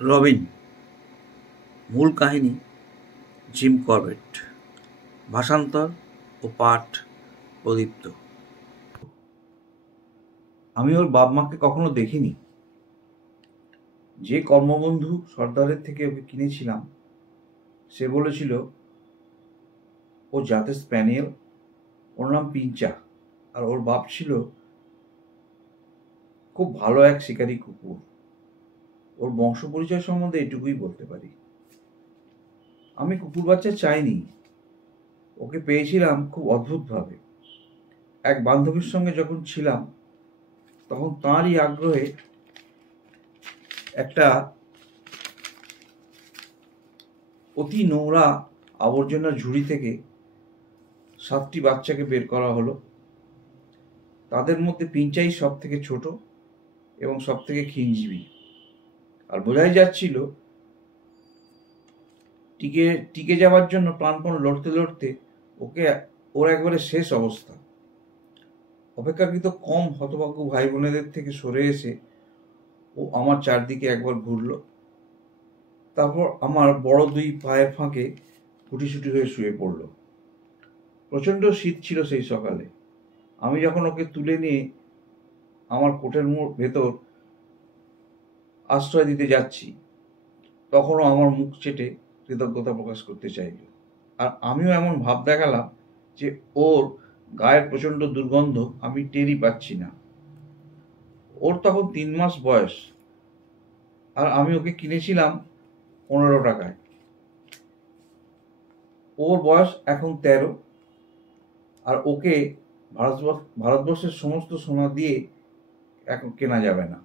রবিন। মূল কাহিনী Jim Corbett. ভাষান্তর ও পাঠ প্রদীপ্ত। আমি ওর বাপ মাকে কখনো দেখিনি। যে কর্মবন্ধু সর্দারের থেকে ওকে কিনেছিলাম সে বলেছিল ও জাতের স্প্যানিয়েল, ওর নাম পিঞ্চা, আর ওর বাপ ছিল খুব ভালো এক শিকারী কুকুর। ওর বংশ পরিচয় সম্বন্ধে এটুকুই বলতে পারি। আমি কুকুর বাচ্চা চাইনি, ওকে পেয়েছিলাম খুব অদ্ভুতভাবে। এক বান্ধবীর সঙ্গে যখন ছিলাম তখন তাঁরই আগ্রহে একটা অতি নোংরা আবর্জনার ঝুড়ি থেকে 7টি বাচ্চাকে বের করা হলো। তাদের মধ্যে পিঞ্চাই সব থেকে ছোট এবং সব থেকে ক্ষীণজীবী, আর বোঝাই যাচ্ছিল টিকে টিকে যাওয়ার জন্য প্রাণপণ লড়তে লড়তে ওর একবারে শেষ অবস্থা। অপেক্ষাকৃত কম হতভাগ্য ভাই বোনেদের থেকে সরে এসে ও আমার চারদিকে একবার ঘুরল, তারপর আমার বড় দুই পায়ের ফাঁকে গুটিসুটি হয়ে শুয়ে পড়ল। প্রচণ্ড শীত ছিল সেই সকালে। আমি যখন ওকে তুলে নিয়ে আমার কোটের ভেতর আশ্রয় দিতে যাচ্ছি তখনও আমার মুখ চেটে কৃতজ্ঞতা প্রকাশ করতে চাইল, আর আমিও এমন ভাব দেখালাম যে ওর গায়ের প্রচণ্ড দুর্গন্ধ আমি টেরই পাচ্ছি না। ওর তখন 3 মাস বয়স, আর আমি ওকে কিনেছিলাম 15 টাকায়। ওর বয়স এখন 13, আর ওকে ভারতবর্ষের সমস্ত সোনা দিয়ে এখন কেনা যাবে না।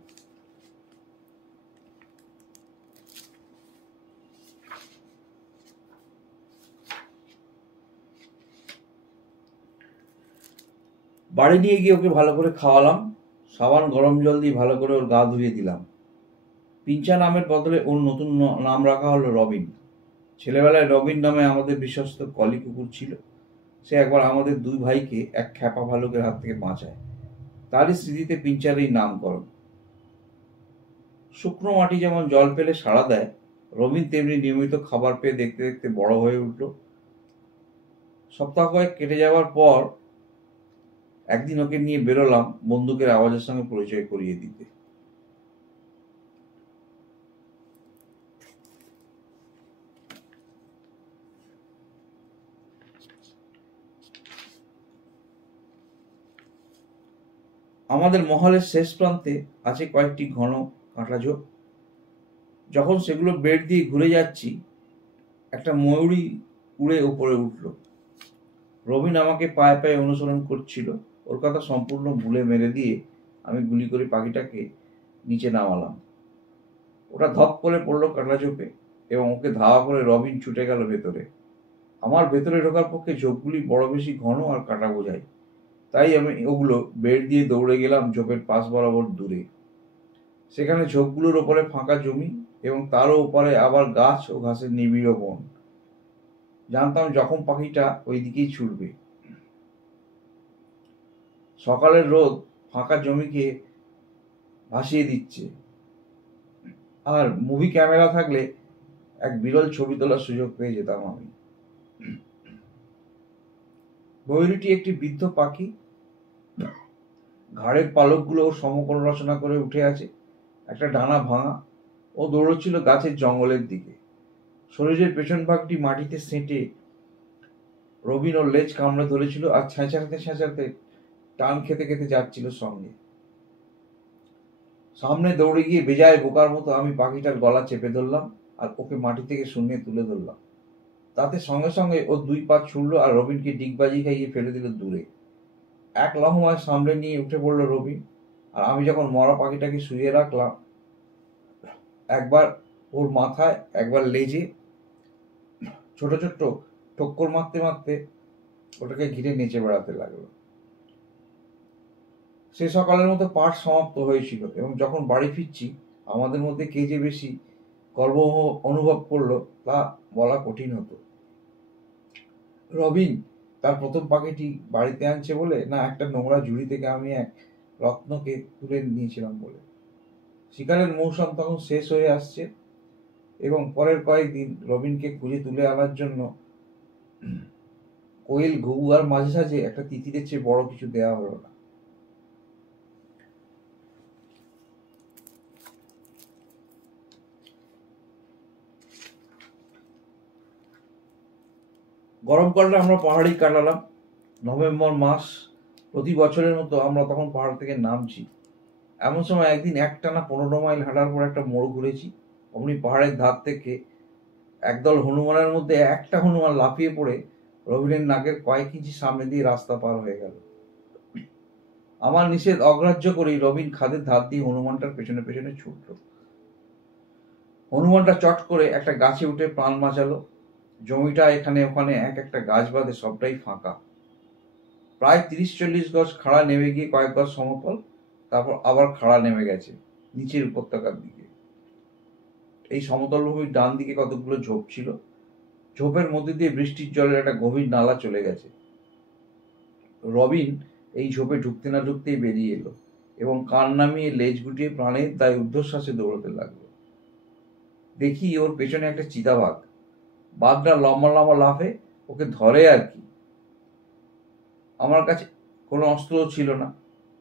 বাড়ি নিয়ে গিয়ে ওকে ভালো করে খাওয়ালাম, সাবান গরম জল দিয়ে ভালো করে ওর গা ধুয়ে দিলাম। পিঞ্চা নামের বদলে ওর নতুন নাম রাখা হলো রবিন। ছেলেবেলায় রবিন নামে আমাদের বিশ্বস্ত কলি কুকুর ছিল। সে একবার আমাদের 2 ভাইকে এক খ্যাপা ভালুকের হাত থেকে বাঁচায়। তারই স্মৃতিতে পিঞ্চার এই নামকরণ। শুকনো মাটি যেমন জল পেলে সাড়া দেয়, রবিন তেমনি নিয়মিত খাবার পেয়ে দেখতে দেখতে বড় হয়ে উঠল। সপ্তাহ কয়েক কেটে যাওয়ার পর একদিন ওকে নিয়ে বেরোলাম বন্দুকের আওয়াজের সঙ্গে পরিচয় করিয়ে দিতে। আমাদের মহলের শেষ প্রান্তে আছে কয়েকটি ঘন কাঁটা ঝোপ। যখন সেগুলো বেড দিয়ে ঘুরে যাচ্ছি, একটা ময়ূরী উড়ে উপরে উঠল। রবিন আমাকে পায়ে পায়ে অনুসরণ করছিল। ওর কথা সম্পূর্ণ ভুলে মেরে দিয়ে আমি গুলি করে পাখিটাকে নিচে নামালাম। ওটা ধপ করে পড়লো কাঁটা ঝোপে এবং ওকে ধাওয়া করে রবিন ছুটে গেল ভেতরে। আমার ভেতরে ঢোকার পক্ষে ঝোপগুলি বড় বেশি ঘন আর কাঁটা বোঝাই, তাই আমি ওগুলো বেড দিয়ে দৌড়ে গেলাম ঝোপের পাশ বরাবর দূরে। সেখানে ঝোপগুলোর ওপরে ফাঁকা জমি এবং তারও ওপরে আবার গাছ ও ঘাসের নিবিড় বন। জানতাম যখন পাখিটা ওই দিকেই ছুটবে। সকালের রোদ ফাঁকা জমিকে ভাসিয়ে দিচ্ছে, আর মুভি ক্যামেরা থাকলে এক বিরল ছবি তোলার সুযোগ পেয়ে যেতাম আমি। ময়ূরীটি একটি বৃদ্ধ পাখি, ঘাড়ের পালকগুলো সমকোণ রচনা করে উঠে আছে, একটা ডানা ভাঙা। ও দৌড়চ্ছিল গাছের জঙ্গলের দিকে। শরীরের পেছন ভাগটি মাটিতে সেঁটে রবিন ওর লেজ কামড়ে ধরেছিল আর ছেঁচাতে ছেঁচাতে টান খেতে খেতে যাচ্ছিল সঙ্গে। সামনে দৌড়ে গিয়ে বেজায় বোকার মতো আমি পাখিটার গলা চেপে ধরলাম আর ওকে মাটি থেকে শূন্যে তুলে ধরলাম। তাতে সঙ্গে সঙ্গে ও 2 পা ছুড়লো আর রবিনকে ডিগবাজি খাইয়ে ফেলে দিল দূরে। এক লহমায় সামনে নিয়ে উঠে পড়লো রবিন, আর আমি যখন মরা পাখিটাকে শুয়ে রাখলাম, একবার ওর মাথায় একবার লেজে ছোট ছোট ঠক্কর মারতে মারতে ওটাকে ঘিরে নেচে বেড়াতে লাগলো। সে সকালের মতো পাঠ সমাপ্ত হয়েছিল এবং যখন বাড়ি ফিরছি আমাদের মধ্যে কে যে বেশি গর্ব অনুভব করলো তা বলা কঠিন হতো। রবিন তার প্রথম পাখিটি বাড়িতে আনছে বলে, না একটা নোংরা ঝুড়ি থেকে আমি এক রত্নকে তুলে নিয়েছিলাম বলে। শিকারের মৌসুম তখন শেষ হয়ে আসছে। এবং পরের কয়েকদিন রবিনকে খুঁজে তুলে আনার জন্য কোয়েল, ঘুঘু আর মাঝে সাঝে একটা তিতিরের চেয়ে বড় কিছু দেওয়া হলো না। গরমকালটা আমরা পাহাড়েই কাটালাম। নভেম্বর মাস, প্রতি বছরের মতো আমরা তখন পাহাড় থেকে নামছি। এমন সময় একদিন একটানা 15 মাইল হাঁটার পর একটা মোড় ঘুরেছি। অমনি পাহাড়ের ধার থেকে একদল হনুমানের মধ্যে একটা হনুমান লাফিয়ে পড়ে রবিনের নাকের কয়েক ইঞ্চি সামনে দিয়ে রাস্তা পার হয়ে গেল। আমার নিষেধ অগ্রাহ্য করেই রবিন খাদের ধার দিয়ে হনুমানটার পেছনে পেছনে ছুটল। হনুমানটা চট করে একটা গাছে উঠে প্রাণ বাঁচালো। জমিটা এখানে ওখানে এক একটা গাছ বাদে সবটাই ফাঁকা। প্রায় 30-40 গজ খাড়া নেমে গিয়ে কয়েক গজ সমতল, তারপর আবার খাড়া নেমে গেছে নিচের উপত্যকার দিকে। এই সমতল ভূমির ডান দিকে কতগুলো ঝোপ ছিল। ঝোপের মধ্যে দিয়ে বৃষ্টির জলের একটা গভীর নালা চলে গেছে। রবিন এই ঝোপে ঢুকতে না ঢুকতেই বেরিয়ে এলো এবং কান নামিয়ে লেজ গুটিয়ে প্রাণের দায় ঊর্ধ্বশ্বাসে দৌড়তে লাগলো। দেখি ওর পেছনে একটা চিতাবাঘ। বাঘটা লম্বা লম্বা লাফে, ওকে ধরে আর কি। আমার কাছে কোনো অস্ত্র ছিল না,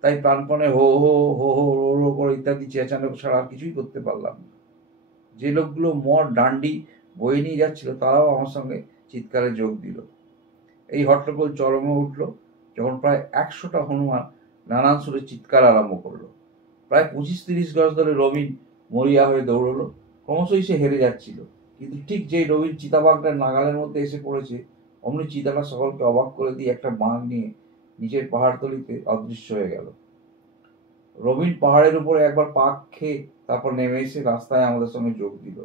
তাই প্রাণপণে হো হো হো হো রো রো করে ইত্যাদি চেঁচানো ছাড়া আর কিছুই করতে পারলাম না। যে লোকগুলো মর ডান্ডি বয়ে নিয়ে যাচ্ছিল তারাও আমার সঙ্গে চিৎকারে যোগ দিল। এই হট্টগোল চরমে উঠল যখন প্রায় 100টা হনুমান নানান সুরে চিৎকার আরম্ভ করলো। প্রায় 25-30 গজ ধরে রবিন মরিয়া হয়ে দৌড়লো। ক্রমশই সে হেরে যাচ্ছিল, কিন্তু ঠিক যেই রবিন চিতাবাঘটার নাগালের মধ্যে এসে পড়েছে, অমনি চিতাটা সকলকে অবাক করে দিয়ে একটা বাঁক নিয়ে নিচের পাহাড়তলিতে অদৃশ্য হয়ে গেল। রবিন পাহাড়ের উপরে একবার পাক খেয়ে তারপর নেমে এসে রাস্তায় আমাদের সঙ্গে যোগ দিল।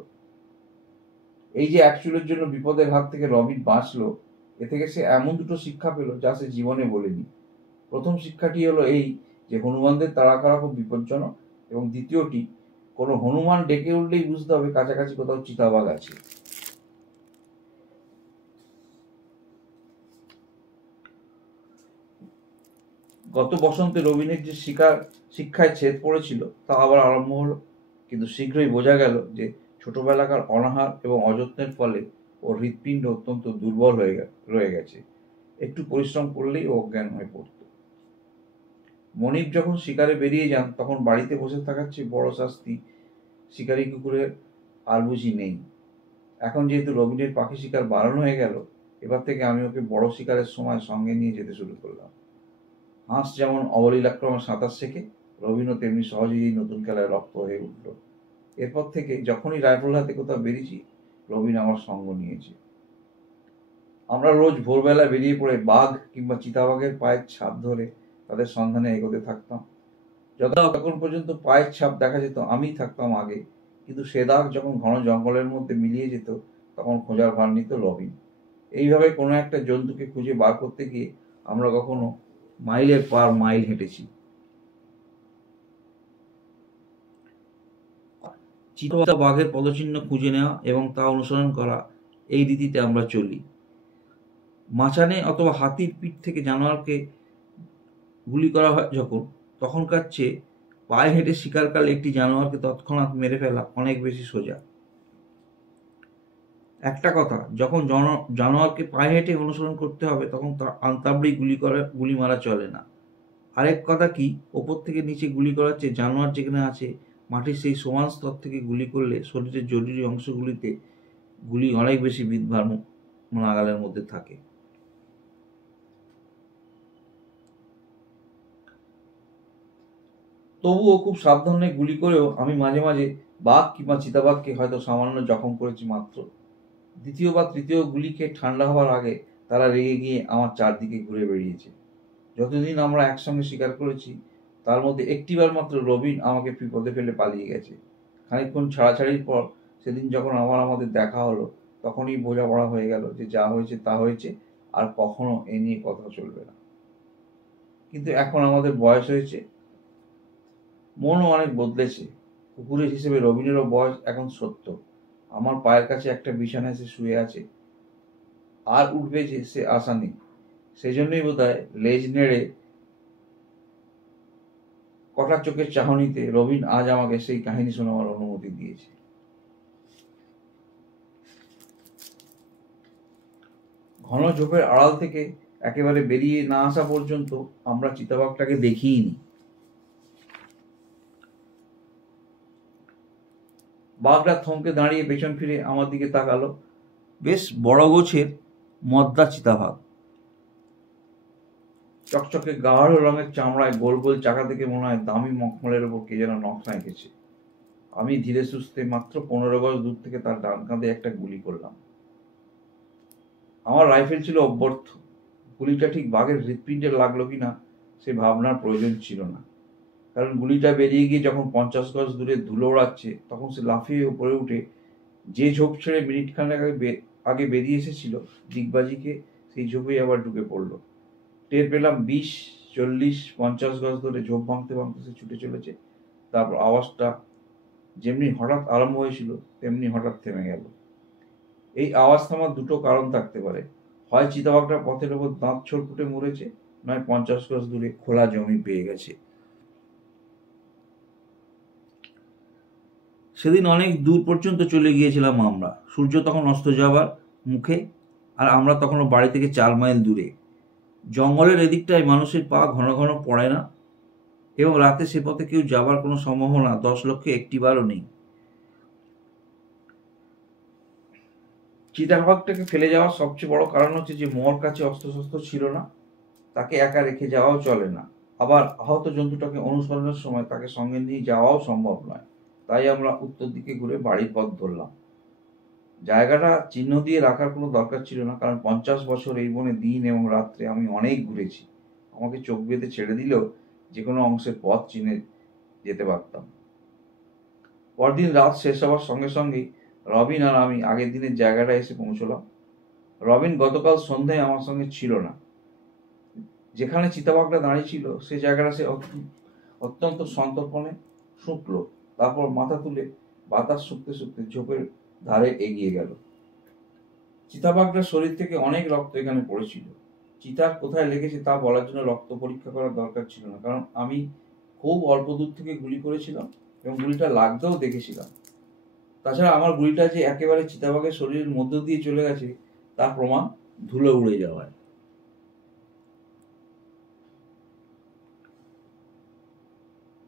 এই যে এক চুলের জন্য বিপদের হাত থেকে রবিন বাঁচলো, এ থেকে সে এমন দুটো শিক্ষা পেল যা সে জীবনে বলেনি। প্রথম শিক্ষাটি হলো এই যে হনুমানদের তাড়া করা খুব বিপজ্জনক, এবং দ্বিতীয়টি, কোনো হনুমান ডেকে উঠলেই বুঝতে হবে কাছাকাছি কোথাও চিতাবাঘ আছে। গত বসন্তে রবিনের যে শিক্ষায় ছেদ পড়েছিল তা আবার আরম্ভ হলো, কিন্তু শীঘ্রই বোঝা গেল যে ছোটবেলাকার অনাহার এবং অযত্নের ফলে ওর হৃৎপিণ্ড অত্যন্ত দুর্বল রয়ে গেছে। একটু পরিশ্রম করলেই ও অজ্ঞান হয়ে পড়ত। মনিব যখন শিকারে বেরিয়ে যান তখন বাড়িতে বসে থাকার চেয়ে বড় শাস্তি শিকারী কুকুরের আর বুঝি নেই। এখন যেহেতু রবিনের পাখি শিকার বারণ হয়ে গেল, এবার থেকে আমি ওকে বড় শিকারের সময় সঙ্গে নিয়ে যেতে শুরু করলাম। হাঁস যেমন অবলীলাক্রমে সাঁতার শেখে, রবিনও তেমনি সহজেই নতুন খেলায় রক্ত হয়ে উঠল। এরপর থেকে যখনই রাইফেল হাতে কোথাও বেরিয়েছি, রবিন আমার সঙ্গ নিয়েছে। আমরা রোজ ভোরবেলা বেরিয়ে পড়ে বাঘ কিংবা চিতাবাঘের পায়ের ছাপ ধরে তাদের সন্ধানে এগোতে থাকতাম। যতক্ষণ পর্যন্ত পায়ের ছাপ দেখা যেত আমিই থাকতাম আগে, কিন্তু সে দাগ যখন ঘন জঙ্গলের মধ্যে মিলিয়ে যেত তখন খোঁজার ভার নিত রবিন। এইভাবে কোনো একটা জন্তুকে খুঁজে বার করতে গিয়ে আমরা কখনো মাইলের পর মাইল হেঁটেছি। চিতা বাঘের পদচিহ্ন খুঁজে নেওয়া এবং তা অনুসরণ করা, এই রীতিতে আমরা চলি। মাচানে অথবা হাতির পিঠ থেকে জানোয়ারকে গুলি করা হয় যখন, তখনকার চেয়ে পায়ে হেঁটে শিকারকালে একটি জানোয়ারকে তৎক্ষণাৎ মেরে ফেলা অনেক বেশি সোজা। একটা কথা, যখন জানোয়ারকে পায়ে হেঁটে অনুসরণ করতে হবে তখন তার আন্তাবড়ি গুলি মারা চলে না। আরেক কথা কি, ওপর থেকে নিচে গুলি করার চেয়ে জানোয়ার যেখানে আছে মাটির সেই সমান স্তর থেকে গুলি করলে শরীরের জরুরি অংশগুলিতে গুলি অনেক বেশি বিদ্বার নাগালের মধ্যে থাকে। তবুও খুব সাবধানে গুলি করেও আমি মাঝে মাঝে বাঘ কিংবা চিতাবাঘকে হয়তো সামান্য জখম করেছি মাত্র। দ্বিতীয় বা তৃতীয় গুলি খেয়ে ঠান্ডা হওয়ার আগে তারা রেগে গিয়ে আমার চারদিকে ঘুরে বেরিয়েছে। যতদিন আমরা একসঙ্গে শিকার করেছি তার মধ্যে একটিবার মাত্র রবিন আমাকে বিপদে ফেলে পালিয়ে গেছে। খানিকক্ষণ ছাড়াছাড়ির পর সেদিন যখন আমাদের দেখা হলো, তখনই বোঝাপড়া হয়ে গেল যে যা হয়েছে তা হয়েছে, আর কখনো এ নিয়ে কথা চলবে না। কিন্তু এখন আমাদের বয়স হয়েছে, মনও অনেক বদলেছে। কুকুরের হিসেবে রবিনেরও বয়স এখন 70। আমার পায়ের কাছে একটা বিছানায় সে শুয়ে আছে, আর উঠবে যে সে আশা নেই। সেই জন্যই বোধহয় লেজ নেড়ে কটা চোখের চাহনিতে রবিন আজ আমাকে সেই কাহিনী শোনাবার অনুমতি দিয়েছে। ঘন ঝোপের আড়াল থেকে একেবারে বেরিয়ে না আসা পর্যন্ত আমরা চিতাবাঘটাকে দেখিনি। বাঘটা থমকে দাঁড়িয়ে পেছন ফিরে আমার দিকে তাকালো। বেশ বড় গোছের মদ্দা চিতাবাঘ, চকচকে গাঢ় রঙের চামড়ায় গোল গোল চাকা থেকে মনে হয় দামি মখমলের ওপর কে যেন নকশা এঁকেছে। আমি ধীরে সুস্থে মাত্র 15 গজ দূর থেকে তার ডান কাঁধে একটা গুলি করলাম। আমার রাইফেল ছিল অব্যর্থ। গুলিটা ঠিক বাঘের হৃৎপিণ্ডে লাগলো কিনা সে ভাবনার প্রয়োজন ছিল না, কারণ গুলিটা বেরিয়ে গিয়ে যখন 50 গজ দূরে ধুলো ওড়াচ্ছে তখন সে লাফিয়ে উপরে উঠে যে ঝোপ ছেড়ে মিনিট খানেক আগে বেরিয়ে এসেছিল দিগবাজিকে সেই ঝোপেই আবার ঢুকে পড়লো। টের পেলাম 20, 40, 50 গজ ধরে ঝোপ ভাঙতে ভাঙতে সে ছুটে চলেছে। তারপর আওয়াজটা যেমনি হঠাৎ আরম্ভ হয়েছিল তেমনি হঠাৎ থেমে গেল। এই আওয়াজ থামার দুটো কারণ থাকতে পারে, হয় চিতাবাঘটা পথের ওপর দাঁত ছড়ফুটে মরেছে, নয় 50 গজ দূরে খোলা জমি পেয়ে গেছে। সেদিন অনেক দূর পর্যন্ত চলে গিয়েছিলাম আমরা। সূর্য তখন অস্ত যাবার মুখে, আর আমরা তখনও বাড়ি থেকে 4 মাইল দূরে। জঙ্গলের এদিকটায় মানুষের পা ঘন ঘন পড়ে না, এবং রাতে সে পথে কেউ যাবার কোনো সম্ভাবনা 10 লক্ষে একটিবারও নেই। চিতাবাঘটাকে ফেলে যাওয়ার সবচেয়ে বড় কারণ হচ্ছে যে মোর কাছে অস্ত্রশস্ত্র ছিল না, তাকে একা রেখে যাওয়াও চলে না। আবার আহত জন্তুটাকে অনুসরণের সময় তাকে সঙ্গে নিয়ে যাওয়াও সম্ভব নয়। তাই আমরা উত্তর দিকে ঘুরে বাড়ির পথ ধরলাম। জায়গাটা চিহ্ন দিয়ে রাখার কোনো দরকার ছিল না, কারণ 50 বছর এই বনে দিন এবং রাত্রে আমি অনেক ঘুরেছি। আমাকে চোখ বেঁধে ছেড়ে দিলেও যে কোনো অংশের পথ চিনে যেতে পারতাম। পরদিন রাত শেষ হওয়ার সঙ্গে সঙ্গেই রবিন আর আমি আগের দিনের জায়গাটা এসে পৌঁছলাম। রবিন গতকাল সন্ধ্যায় আমার সঙ্গে ছিল না। যেখানে চিতাবাঘটা দাঁড়িয়ে ছিল সে জায়গাটা সে অত্যন্ত সন্তর্পণে শুকল। তারপর মাথা তুলে বাতাস শুকতে শুকতে ঝোপের ধারে এগিয়ে গেল। চিতাবাঘটার শরীর থেকে অনেক রক্ত এখানে পড়েছিল। চিতার কোথায় লেগেছে তা বলার জন্য রক্ত পরীক্ষা করার দরকার ছিল না, কারণ আমি খুব অল্প দূর থেকে গুলি করেছিলাম এবং গুলিটা লাগতেও দেখেছিলাম। তাছাড়া আমার গুলিটা যে একেবারে চিতাবাঘের শরীরের মধ্য দিয়ে চলে গেছে তার প্রমাণ ধুলো উড়ে যাওয়ায়।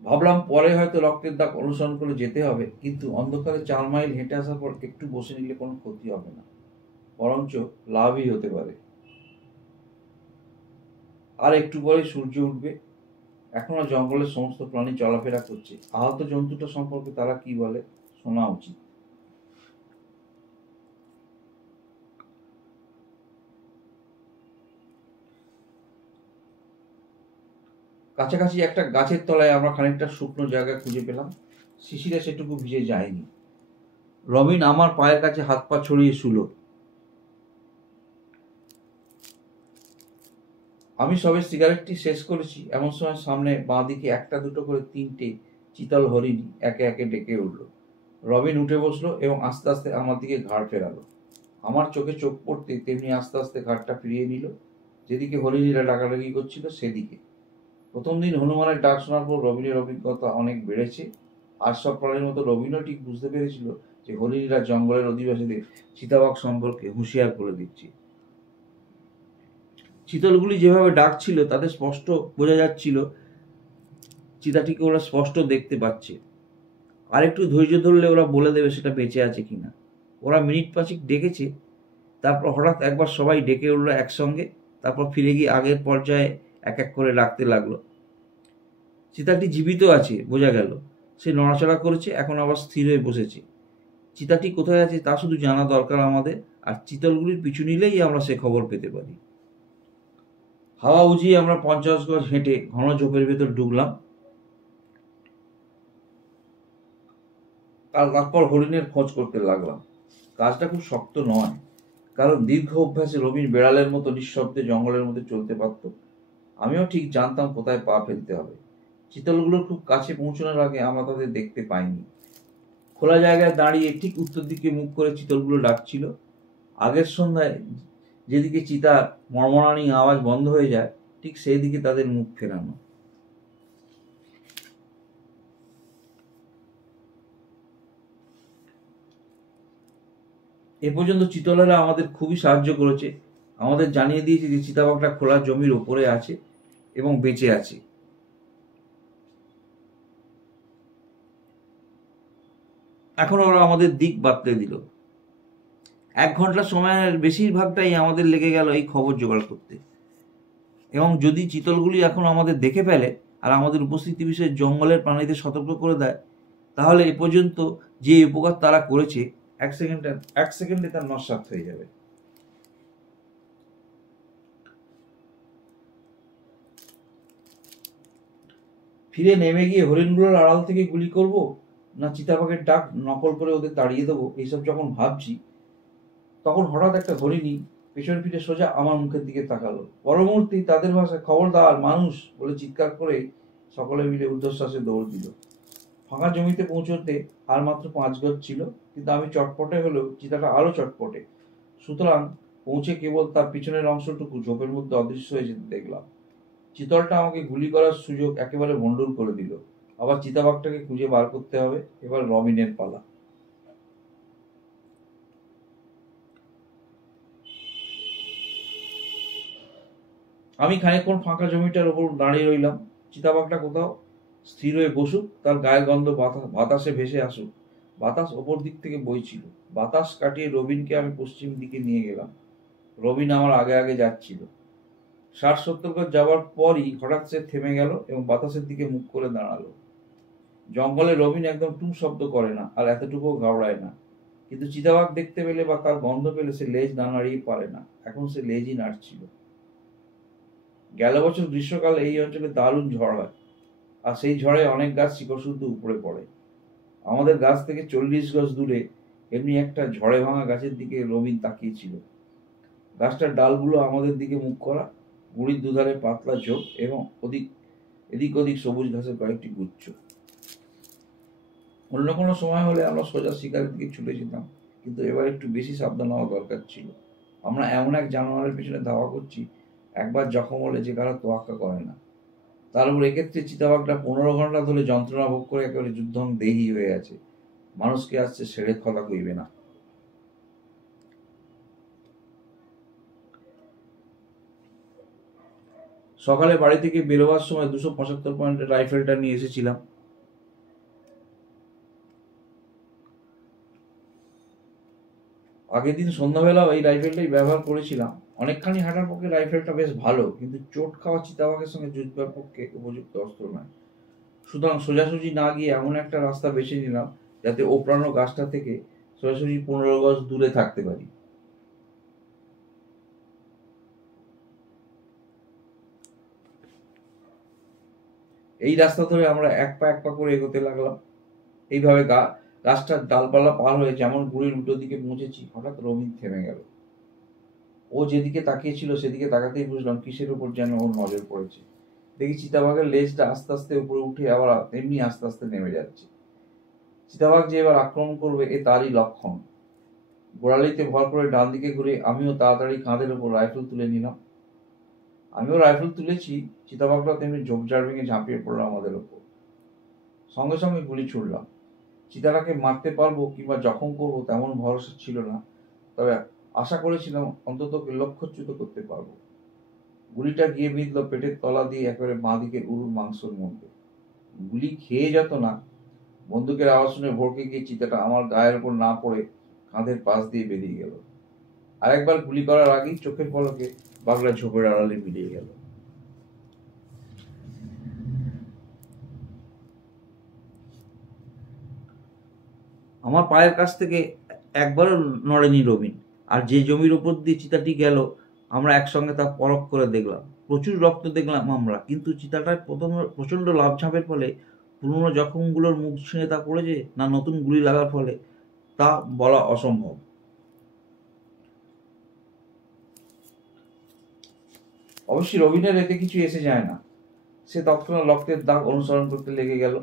ভাবলাম পরে হয়তো রক্তের দাগ অনুসরণ করে যেতে হবে, কিন্তু অন্ধকারে 4 মাইল হেঁটে আসার পর একটু বসে নিলে কোনো ক্ষতি হবে না, বরঞ্চ লাভই হতে পারে। আর একটু পরে সূর্য উঠবে। এখনো জঙ্গলের সমস্ত প্রাণী চলাফেরা করছে। আহত জন্তুটা সম্পর্কে তারা কি বলে শোনা উচিত। কাছাকাছি একটা গাছের তলায় আমরা খানিকটা শুকনো জায়গা খুঁজে পেলাম। শিশিরে সেটুকু ভিজে যায়নি। রবিন আমার পায়ের কাছে হাত পা ছড়িয়ে শুলো। আমি সবে সিগারেটটি শেষ করেছি এমন সময় সামনে বাঁ দিকে একটা দুটো করে 3টে চিতল হরিণ একে একে ডেকে উঠল। রবিন উঠে বসলো এবং আস্তে আস্তে আমার দিকে ঘাড় ফেরালো। আমার চোখে চোখ পড়তে তেমনি আস্তে আস্তে ঘাড়টা ফিরিয়ে নিল যেদিকে হরিণীরা ডাকাডাকি করছিল সেদিকে। প্রথম দিন হনুমানের ডাক শোনার পর রবিনের অভিজ্ঞতা অনেক বেড়েছে। আর সব প্রাণীর মতো রবিনও ঠিক বুঝতে পেরেছিল যে হরিণীরা জঙ্গলের অধিবাসীদের চিতাবাঘ সম্পর্কে হুঁশিয়ার করে দিচ্ছে। চিতলগুলি যেভাবে ডাকছিল তাতে স্পষ্ট বোঝা যাচ্ছিল চিতাটিকে ওরা স্পষ্ট দেখতে পাচ্ছে। আর একটু ধৈর্য ধরলে ওরা বলে দেবে সেটা বেঁচে আছে কিনা। ওরা মিনিট 5 ডেকেছে, তারপর হঠাৎ একবার সবাই ডেকে উঠলো একসঙ্গে, তারপর ফিরে গিয়ে আগের পর্যায়ে এক এক করে ডাকতে লাগলো। চিতাটি জীবিত আছে বোঝা গেল। সে নড়াচড়া করেছে, এখন আবার স্থির হয়ে বসেছে। চিতাটি কোথায় আছে তা শুধু জানা দরকার আমাদের, আর চিতলগুলির পিছু নিলেই আমরা সে খবর পেতে পারি। হাওয়া উজিয়ে আমরা 50 গজ হেঁটে ঘন ঝোপের ভেতর ঢুকলাম। তারপর হরিণের খোঁজ করতে লাগলাম। কাজটা খুব শক্ত নয়, কারণ দীর্ঘ অভ্যাসে রবিন বেড়ালের মতো নিঃশব্দে জঙ্গলের মধ্যে চলতে পারত। আমিও ঠিক জানতাম কোথায় পা ফেলতে হবে। চিতলগুলোর খুব কাছে পৌঁছানোর আগে আমরা তাদের দেখতে পাইনি। খোলা জায়গায় দাঁড়িয়ে ঠিক উত্তর দিকে মুখ করে চিতলগুলো ডাকছিল। আগের সন্ধ্যায় যেদিকে চিতার মর্মরানি আওয়াজ বন্ধ হয়ে যায় ঠিক সেই দিকে তাদের মুখ ফেরানো। এ পর্যন্ত চিতলেরা আমাদের খুবই সাহায্য করেছে। আমাদের জানিয়ে দিয়েছে যে চিতাবাঘটা খোলা জমির উপরে আছে এবং বেঁচে আছে। এখন ওরা আমাদের দিক বাতলে দিল। 1 ঘন্টা সময়ের বেশিরভাগটাই আমাদের লেগে গেল এই খবর জোগাড় করতে। এবং যদি চিতলগুলি এখন আমাদের দেখে ফেলে আর আমাদের উপস্থিতি বিষয়ে জঙ্গলের প্রাণীদের সতর্ক করে দেয়, তাহলে এ পর্যন্ত যে উপকার তারা করেছে 1 সেকেন্ডে তার নস্যাৎ হয়ে যাবে। ফিরে নেমে গিয়ে হরিণগুলোর আড়াল থেকে গুলি করব, না চিতাবাঘের ডাক নকল করে ওদের তাড়িয়ে দেবো, এইসব যখন ভাবছি, তখন হঠাৎ একটা হরিণী পেছন ফিরে সোজা আমার মুখের দিকে তাকালো। পরমুহূর্তে তাদের ভাষায় খবরদার মানুষ বলে চিৎকার করে সকলে মিলে ঊর্ধ্বশ্বাসে দৌড় দিল। ফাঁকা জমিতে পৌঁছতে আর মাত্র 5 গজ ছিল, কিন্তু আমি চটপটে হলেও চিতাটা আরো চটপটে। সুতরাং পৌঁছে কেবল তার পিছনের অংশটুকু ঝোপের মধ্যে অদৃশ্য হয়ে যেতে দেখলাম। চিতলটা আমাকে গুলি করার সুযোগ একেবারে ভণ্ডুল করে দিল। আবার চিতাবাঘটাকে খুঁজে বার করতে হবে। এবার রবিনের পালা। আমি খানিকক্ষণ ফাঁকা জমিটার ওপর দাঁড়িয়ে রইলাম। চিতাবাঘটা কোথাও স্থির হয়ে বসুক, তার গায়ের গন্ধ বাতাসে ভেসে আসুক। বাতাস ওপর দিক থেকে বইছিল। বাতাস কাটিয়ে রবিনকে আমি পশ্চিম দিকে নিয়ে গেলাম। রবিন আমার আগে আগে যাচ্ছিল। 60-70 গজ যাওয়ার পরই হঠাৎ সে থেমে গেল এবং বাতাসের দিকে মুখ করে দাঁড়ালো। জঙ্গলে রবিন একদম টুঁ শব্দ করে না, আর এতটুকুও ঘাবড়ায় না। কিন্তু চিতাবাঘ দেখতে পেলে বা তার গন্ধ পেলে সে লেজ না নাড়িয়ে পারে না। এখন সে লেজই নাড়ছিল। গেল বছর গ্রীষ্মকালে এই অঞ্চলে দারুণ ঝড় হয়, আর সেই ঝড়ে অনেক গাছ শিকড় শুদ্ধ উপড়ে পড়ে। আমাদের গাছ থেকে 40 গজ দূরে এমনি একটা ঝড়ে ভাঙা গাছের দিকে রবিন তাকিয়েছিল। গাছটার ডালগুলো আমাদের দিকে মুখ করা, গুড়ির দুধারে পাতলা ঝোপ এবং এদিক ওদিক সবুজ ঘাসের কয়েকটি গুচ্ছ। অন্য কোনো সময় হলে আমরা সোজা শিকারের দিকে ছুটে যেতাম, কিন্তু এবার একটু বেশি সাবধান হওয়া দরকার ছিল। আমরা এমন এক জানোয়ারের পিছনে ধাওয়া করছি, একবার জখম হলে যে কারো তোয়াক্কা করে না। তার উপর এক্ষেত্রে চিতাবাঘটা 15 ঘন্টা ধরে যন্ত্রণা ভোগ করে একেবারে যুদ্ধং দেহি হয়ে আছে। মানুষকে আসছে সেরে কথা কইবে না। সকালে বাড়ি থেকে বেরোবার সময় 275 পয়েন্টের রাইফেলটা নিয়ে এসেছিলাম। আগের দিন সন্ধ্যাবেলাও এই রাইফেলটাই ব্যবহার করেছিলাম। অনেকখানি হাঁটার পক্ষে রাইফেলটা বেশ ভালো, কিন্তু চোট খাওয়া চিতাবাঘের সঙ্গে যুদ্ধের পক্ষে উপযুক্ত অস্ত্র নয়। সুতরাং সোজাসুজি না গিয়ে এমন একটা রাস্তা বেছে নিলাম যাতে ওপরানো গাছটা থেকে সোজাসুজি 15 গজ দূরে থাকতে পারি। এই রাস্তা ধরে আমরা এক পা করে এগোতে লাগলাম। এইভাবে গাছটার ডালপালা পার হয়ে যেমন গুড়ির উল্টো দিকে পৌঁছেছি, হঠাৎ রবিন থেমে গেল। ও যেদিকে তাকিয়েছিল সেদিকে তাকাতেই বুঝলাম কিসের উপর যেন ওর নজর পড়েছে। দেখি চিতাবাঘের লেজটা আস্তে আস্তে উপরে উঠে আবার তেমনি আস্তে আস্তে নেমে যাচ্ছে। চিতাবাঘ যে এবার আক্রমণ করবে এ তারই লক্ষণ। গোড়ালিতে ভর করে ডান দিকে ঘুরে আমিও তাড়াতাড়ি কাঁধের উপর রাইফেল তুলে নিলাম। আমিও রাইফেল তুলেছি। চিতাবাঘটা তেমনি ঝোপঝাড় ভেঙে ঝাঁপিয়ে পড়লো আমাদের ওপর। সঙ্গে সঙ্গে গুলি ছুড়লাম। চিতাটাকে মারতে পারবো কিংবা জখম করবো তেমন ভরসা ছিল না, তবে আশা করেছিলাম অন্তত লক্ষ্যচ্যুত করতে পারবো। গুলিটা গিয়ে বিঁধল পেটের তলা দিয়ে একেবারে বাঁ দিকের উরুর মাংসের মধ্যে। গুলি খেয়ে যেত না, বন্দুকের আওয়াজ শুনে ভড়কে গিয়ে চিতাটা আমার গায়ের উপর না পড়ে কাঁধের পাশ দিয়ে বেরিয়ে গেল। আরেকবার গুলি করার আগেই চোখের পলকে বাগড়া ঝোপের আড়ালে মিলিয়ে গেল। আমার পায়ের কাছ থেকে একবারও নড়েনি রবিন। আর যে জমির উপর দিয়ে চিতাটি গেল আমরা একসঙ্গে তা পরখ করে দেখলাম। প্রচুর রক্ত দেখলাম আমরা, কিন্তু চিতাটার প্রচন্ড লাফঝাপের ফলে পুরনো জখমগুলোর মুখ ছিঁড়ে তা পড়েছে না নতুন গুলি লাগার ফলে তা বলা অসম্ভব। অবশ্যই রবিনের এতে কিছু এসে যায় না। সে তৎক্ষণাৎ রক্তের দাগ অনুসরণ করতে লেগে গেল।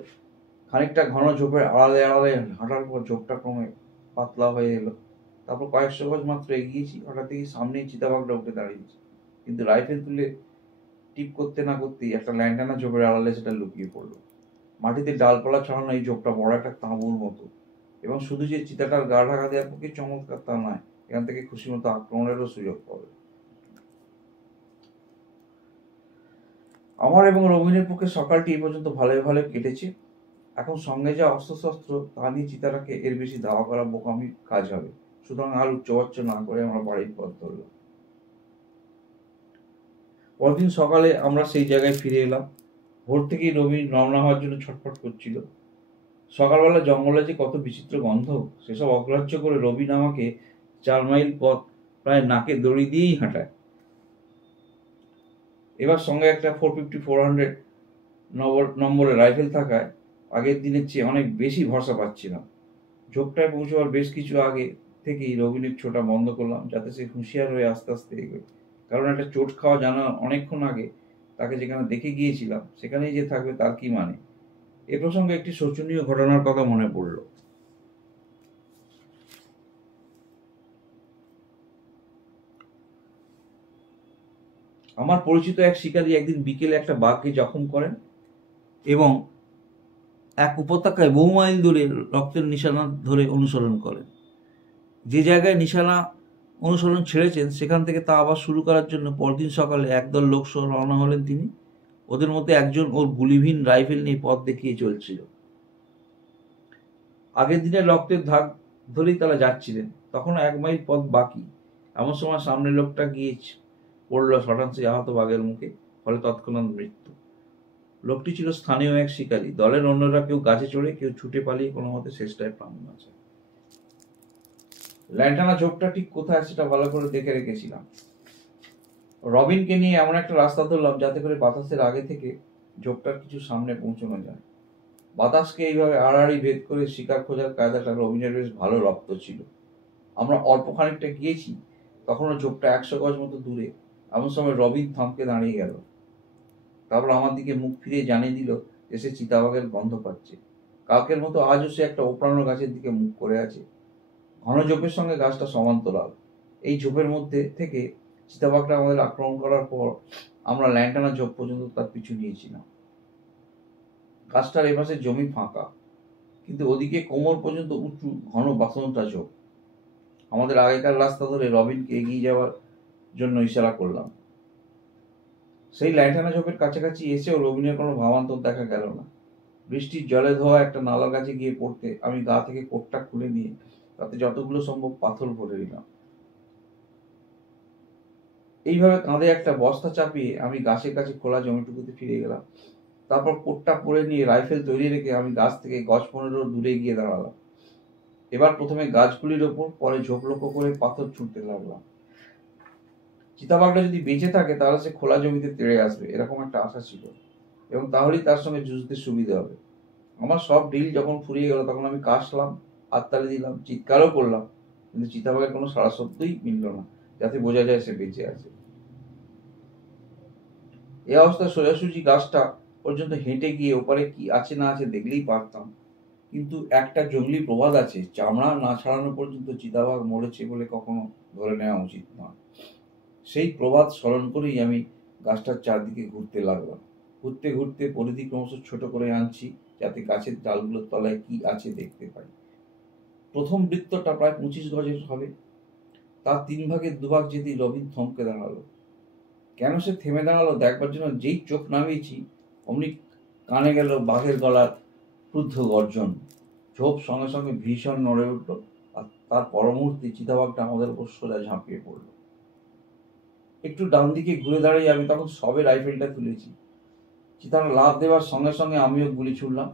খানিকটা ঘন ঝোপের আড়ালে আড়ালে হাঁটার পর ঝোপটা ক্রমে পাতলা হয়ে এলো। তারপর কয়েকশো গজ মাত্র এগিয়েছি, হঠাৎ দেখি সামনেই চিতাবাঘটা উঠে দাঁড়িয়েছে। কিন্তু রাইফেল তুলে টিপ করতে না করতেই একটা ল্যান্টানা ঝোপের আড়ালে সেটা লুকিয়ে পড়লো। মাটিতে ডালপালা ছড়ানো এই ঝোপটা বড় একটা তাঁবুর মতো, এবং শুধু যে চিতাটার গা ঢাকা দেওয়ার পক্ষে চমৎকার তা নয়, এখান থেকে খুশি মতো আক্রমণেরও সুযোগ পাবে। আমার এবং রবিনের পক্ষে সকালটি এই পর্যন্ত ভালোই ভালো কেটেছে। এখন সঙ্গে যা অস্ত্রশস্ত্র তা নিয়ে চিতাটাকে এর বেশি দাওয়া করা বোকামি কাজ হবে, সুতরাং আর উচ্চবাচ্য না করে আমরা বাড়ির পথ ধরলাম। পরদিন সকালে আমরা সেই জায়গায় ফিরে এলাম। ভোর থেকেই রবি রওনা হওয়ার জন্য ছটফট করছিল। সকালবেলা জঙ্গলে যে কত বিচিত্র গন্ধ, সেসব অগ্রাহ্য করে রবিন আমাকে 4 মাইল পথ প্রায় নাকে দড়ি দিয়েই হাঁটায়। এবার সঙ্গে একটা 450-400 নম্বরের রাইফেল থাকায় আগের দিনের চেয়ে অনেক বেশি ভরসা পাচ্ছিলাম। ঝোপটায় পৌঁছাবার বেশ কিছু আগে থেকেই রবিনের ছোটা বন্ধ করলাম, যাতে সে হুঁশিয়ার হয়ে আস্তে আস্তে এগোয়। কারণ একটা চোট খাওয়া জানা অনেকক্ষণ আগে তাকে যেখানে দেখে গিয়েছিলাম সেখানেই যে থাকবে তার কি মানে। এ প্রসঙ্গে একটি শোচনীয় ঘটনার কথা মনে পড়ল। আমার পরিচিত এক শিকারী একদিন বিকেলে একটা বাঘকে জখম করেন এবং এক উপত্যকায় বহু মাইল দূরে রক্তের নিশানা ধরে অনুসরণ করেন। যে জায়গায় নিশানা অনুসরণ ছেড়েছেন সেখান থেকে তা আবার শুরু করার জন্য পরদিন সকালে একদল লোক সহ রওনা হলেন তিনি। ওদের মধ্যে একজন ওর গুলিহীন রাইফেল নিয়ে পথ দেখিয়ে চলছিল। আগের দিনের রক্তের দাগ ধরেই তারা যাচ্ছিলেন। তখন 1 মাইল পথ বাকি। এমন সময় সামনের লোকটা গিয়ে পড়ল শটাংশে আহত বাঘের মুখে, ফলে তৎক্ষণাৎ মৃত্যু। লোকটি ছিল স্থানীয় এক শিকারী। দলের অন্যরা কেউ গাছে চড়ে, কেউ ছুটে পালিয়ে কোনো মতে শেষটায় প্রাণ বাঁচায়। ল্যান্টানা ঝোপটা ঠিক কোথায় সেটা ভালো করে দেখে রেখেছিলাম। রবিনকে নিয়ে এমন একটা রাস্তা ধরলাম যাতে করে বাতাসের আগে থেকে ঝোপটার কিছু সামনে পৌঁছানো যায়। বাতাসকে এইভাবে আড়াআড়ি ভেদ করে শিকার খোঁজার কায়দাটা রবিনের বেশ ভালো রপ্ত ছিল। আমরা অল্প খানিকটা গিয়েছি, তখনও ঝোপটা 100 গজ মতো দূরে। এমন সময় রবিন থমকে দাঁড়িয়ে গেল। তারপর আমার দিকে মুখ ফিরিয়ে জানিয়ে দিল যে সে চিতাবাঘের গন্ধ পাচ্ছে। কালকের মতো আজও সে একটা ওপড়ানো গাছের দিকে মুখ করে আছে। ঘন ঝোপের সঙ্গে গাছটা সমান্তরাল। এই ঝোপের মধ্যে থেকে চিতাবাঘটা আমাদের আক্রমণ করার পর আমরা ল্যান্টানা ঝোপ পর্যন্ত তার পিছু নিয়েছিলাম। গাছটার এপাশে জমি ফাঁকা, কিন্তু ওদিকে কোমর পর্যন্ত উঁচু ঘন বাসনটা ঝোপ। আমাদের আগেকার রাস্তা ধরে রবিনকে এগিয়ে যাওয়ার জন্য ইশারা করলাম। সেই ল্যান্টানা ঝোপের কাছাকাছি এসেও রবিনের কোনো ভাবান্তর দেখা গেল না। বৃষ্টির জলে ধোয়া একটা নালার কাছে গিয়ে পড়তে আমি গা থেকে কোটটা খুলে নিয়ে তাতে যতগুলো সম্ভব পাথর ভরে দিলাম। এইভাবে কাঁধে একটা বস্তা চাপিয়ে আমি গাছের কাছে খোলা জমিটুকুতে ফিরে গেলাম। তারপর কোটটা পরে নিয়ে রাইফেল তৈরি রেখে আমি গাছ থেকে গজ 15 দূরে গিয়ে দাঁড়ালাম। এবার প্রথমে গাছগুলির ওপর, পরে ঝোপ লক্ষ্য করে পাথর ছুঁড়তে লাগলাম। চিতাবাঘটা যদি বেঁচে থাকে তাহলে সে খোলা জমিতে তেড়ে আসবে, এরকম একটা আশা ছিল, এবং তাহলেই তার সঙ্গে যুঝতে সুবিধা হবে। আমার সব ডিল যখন ফুরিয়ে গেল তখন আমি কাশলাম, হাততালি দিলাম, চিৎকারও করলাম, কিন্তু চিতাবাঘের কোনো সাড়া শব্দই মিলল না, যাতে বোঝা যায় সে বেঁচে আছে। এই অবস্থায় সোজাসুজি গাছটা পর্যন্ত হেঁটে গিয়ে ওপারে কি আছে না আছে দেখলেই পারতাম, কিন্তু একটা জঙ্গলি প্রবাদ আছে, চামড়া না ছাড়ানো পর্যন্ত চিতাবাঘ মরেছে বলে কখনো ধরে নেওয়া উচিত নয়। সেই প্রবাদ স্মরণ করেই আমি গাছটার চারদিকে ঘুরতে লাগলাম। ঘুরতে ঘুরতে পরিধি ক্রমশ ছোট করে আনছি, যাতে গাছের ডালগুলোর তলায় কি আছে দেখতে পাই। প্রথম বৃত্তটা প্রায় 25 গজের হবে। তার 3 ভাগের 2 ভাগ যেতেই রবিন থমকে দাঁড়ালো। কেন সে থেমে দাঁড়ালো দেখবার জন্য যেই চোখ নামিয়েছি, অমনি কানে গেল বাঘের গলার ক্রুদ্ধ গর্জন। ঝোপ সঙ্গে সঙ্গে ভীষণ নড়ে উঠল, আর তার পরমুহূর্তে চিতাবাঘটা আমাদের উপর সোজা ঝাঁপিয়ে পড়ল। একটু ডান দিকে ঘুরে দাঁড়িয়ে আমি তখন সবে রাইফেলটা তুলেছি। চিতাটা লাফ দেওয়ার সঙ্গে সঙ্গে আমিও গুলি ছুড়লাম।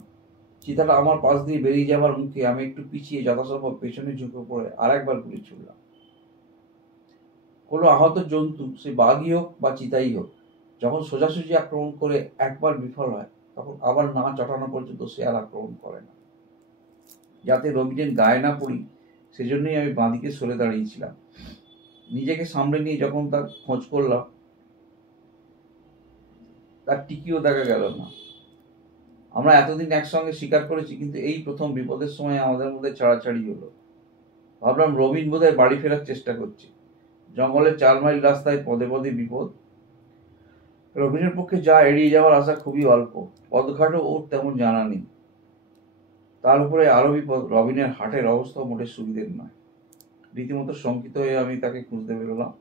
চিতাটা আমার পাশ দিয়ে বেরিয়ে যাবার মুখে আমি একটু পিছিয়ে যথাসম্ভব পেছনে ঝুঁকে পড়ে আরেকবার গুলি ছুড়লাম। কোনো আহত জন্তু, সে বাঘই হোক বা চিতাই হোক, যখন সোজাসুজি আক্রমণ করে একবার বিফল হয় তখন আবার না চটানো পর্যন্ত সে আর আক্রমণ করে না। যাতে রবিনের গায়ে না পড়ি সেজন্যই আমি বাঁদিকে সরে দাঁড়িয়েছিলাম। নিজেকে সামলে নিয়ে যখন তার খোঁজ করলাম, তার টিকিও দেখা গেল না। আমরা এতদিন একসঙ্গে শিকার করেছি, কিন্তু এই প্রথম বিপদের সময় আমাদের মধ্যে ছাড়াছাড়ি হলো। ভাবলাম রবিন বোধহয় বাড়ি ফেরার চেষ্টা করছে। জঙ্গলের 4 মাইল রাস্তায় পদে পদে বিপদ। রবিনের পক্ষে যা এড়িয়ে যাওয়ার আশা খুবই অল্প, পথঘাটও ওর তেমন জানা নেই। তার উপরে আরো বিপদ, রবিনের হাটের অবস্থা মোটে সুবিধের নয়। রীতিমতো শঙ্কিত হয়ে আমি তাকে খুঁজতে বেরোলাম।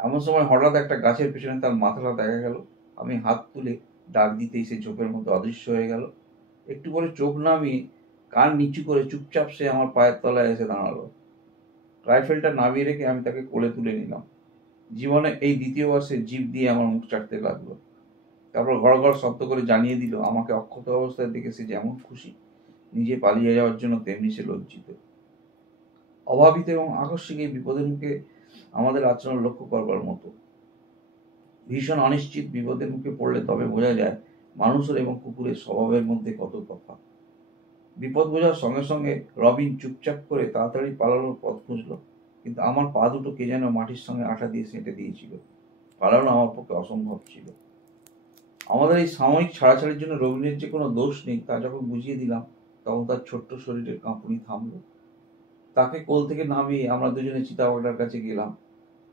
এমন সময় হঠাৎ একটা গাছের পেছনে তার মাথাটা দেখা গেল। আমি হাত তুলে ডাক দিতেই সে ঝোপের মধ্যে অদৃশ্য হয়ে গেল। একটু পরে চোখ নামিয়ে কান নিচু করে চুপচাপ সে আমার পায়ের তলায় এসে দাঁড়ালো। রাইফেলটা নামিয়ে রেখে আমি তাকে কোলে তুলে নিলাম। জীবনে এই দ্বিতীয়বার সে জিভ দিয়ে আমার মুখ চাটতে লাগলো। তারপর ঘড় ঘড় শব্দ করে জানিয়ে দিল আমাকে অক্ষত অবস্থায় দেখে সে যেমন খুশি, নিজে পালিয়ে যাওয়ার জন্য তেমনি সে লজ্জিত। অভাবিত এবং আকস্মিক এই বিপদের মুখে আমাদের আচরণ লক্ষ্য করবার মতো। ভীষণ অনিশ্চিত বিপদের মুখে পড়লে তবে বোঝা যায় মানুষের এবং কুকুরের স্বভাবের মধ্যে কত তফাৎ। বিপদ বোঝার সঙ্গে সঙ্গে রবিন চুপচাপ করে তাড়াতাড়ি পালানোর পথ খুঁজল, কিন্তু আমার পা দুটো কে যেন মাটির সঙ্গে আঠা দিয়ে সেঁটে দিয়েছিল। পালানো আমার পক্ষে অসম্ভব ছিল। আমাদের এই সাময়িক ছাড়াছাড়ির জন্য রবিনের যে কোনো দোষ নেই তা যখন বুঝিয়ে দিলাম, তখন তার ছোট্ট শরীরের কাঁপুনি থামলো। তাকে কোল থেকে নামিয়ে আমরা দুজনে চিতাবাঘটার কাছে গেলাম।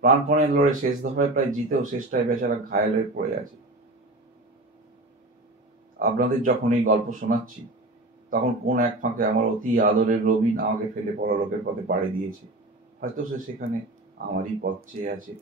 প্রাণপণে লড়ে শেষ দফায় প্রায় জিতেও শেষটায় বেচারা ঘায়েল হয়ে পড়ে আছে। আপনাদের যখন এই গল্প শোনাচ্ছি তখন কোন এক ফাঁকে আমার অতি আদরের রবিন আমাকে ফেলে পরলোকের পথে পাড়ি দিয়েছে। হয়তো সে সেখানে আমারই পথ চেয়ে আছে।